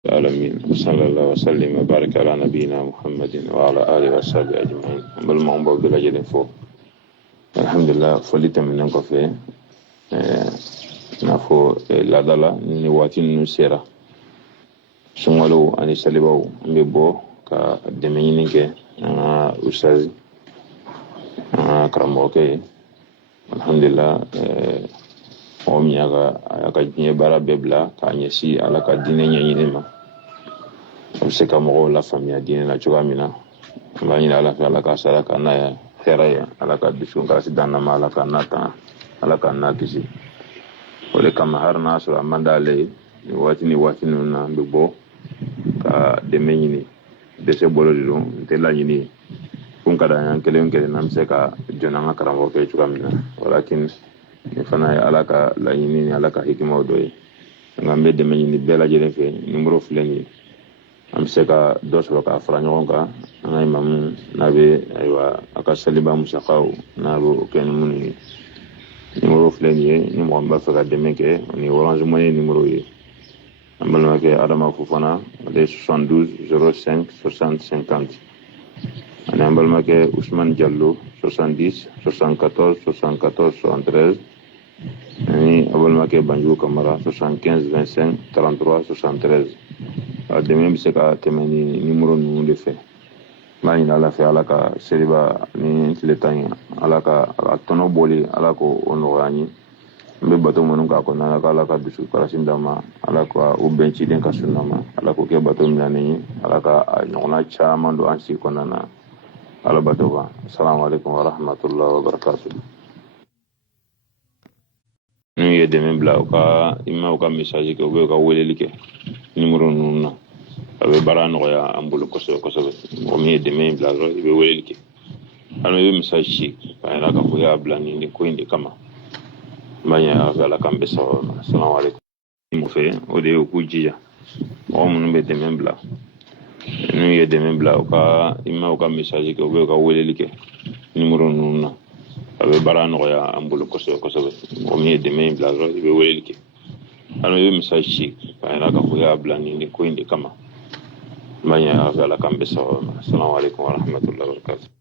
العالمين وصلى الله وسلم وبارك على نبينا محمد وعلى آله وصحبه أجمعين بالمعمر بالأجل فوق الحمد لله فليت من نكفي نافو لا دلا نواتي نسيرا سمولو أني سلبو مبو كدمينك أنا أستاذ كراموكي الحمد لله omi aka diɲɛ baara bɛɛ bila k'a ɲɛsi ala ka diinɛ ɲɛɲini ma a bɛ se ka mɔgɔw la faamuya diinɛ la cogoya min na an b'a ɲini ala fɛ ala ka sara ka n'a ye hɛrɛ ye ala ka dusukun kasi d'an ma ala ka n'a tan ala ka n'a kisi o de kama hali n'a sɔrɔ a man d'ale ye ni waati ninnu na an bɛ bɔ ka dɛmɛ ɲini dɛsɛ bolo de don n tɛ laɲini ye kun ka d'an ye an kelen kelen na an bɛ se ka jɔn an ka karamɔgɔ kɛ cogoya min na walakin ni fana ye ala ka laɲini ni ala ka hikimaw dɔ ye nka n bɛ dɛmɛ ɲini bɛɛ lajɛlen fɛ nimoro filɛ nin ye an bɛ se ka dɔ sɔrɔ k'a fara ɲɔgɔn kan an ka imamu n'a bɛ ayiwa a ka saliba musakaw n'a bɛ o kɛ ni minnu ye nimoro filɛ nin ye ni mɔgɔ min b'a fɛ ka dɛmɛ kɛ o ni orange money nimoro ye an balimakɛ adama fofana ale 72 05 60 50 ani an balimakɛ usman jallo 70 74 74 73 ani abalimakɛ banjugu kamara 75 25 33 73 a dɛmɛ bɛ se ka tɛmɛ ni nimero ninnu de fɛ n b'a ɲini ala fɛ ala ka seliba ni tile tan ye ala ka a tɔnɔ bɔli ala ko o nɔgɔya an ye n bɛ bato minnu k'a kɔnɔ ala ka ala ka dusu kasi d'an ma ala ka o bɛn ciden ka sunna ma ala k'o kɛ bato minɛ ye ala ka a ɲɔgɔnna caman don an si kɔnɔna na ala bato kan assalamu alaikum wa rahmatullahi wa barakatuh n'u ye dɛmɛ bila u ka imaw ka message kɛ u bɛ ka weleli kɛ nimero ninnu na a bɛ baara nɔgɔya an bolo kosɛbɛ kosɛbɛ mɔgɔ min ye dɛmɛ in bila dɔrɔn i bɛ weleli kɛ hali i bɛ message ci k'a yira k'a fɔ i y'a bila nin ko in de kama n b'a ɲini ala fɛ ala k'an bɛɛ sababu ma assalamu alaikum mun fɛ o de ye u k'u jija mɔgɔ minnu bɛ dɛmɛ bila n'u ye dɛmɛ bila u ka imaw ka message kɛ u bɛ ka weleli kɛ nimero ninnu na a bɛ baara nɔgɔya an bolo kosɛbɛ kosɛbɛ mɔgɔ min ye dɛmɛ in bila dɔrɔn i bɛ weleli kɛ hali i bɛ message ci k'a yira k'a fɔ i y'a bila nin ko in de kama n b'a ɲini ala fɛ ala k'an bɛɛ sababu ma assalamu alaikum wa rahmatullahi wa barakatuh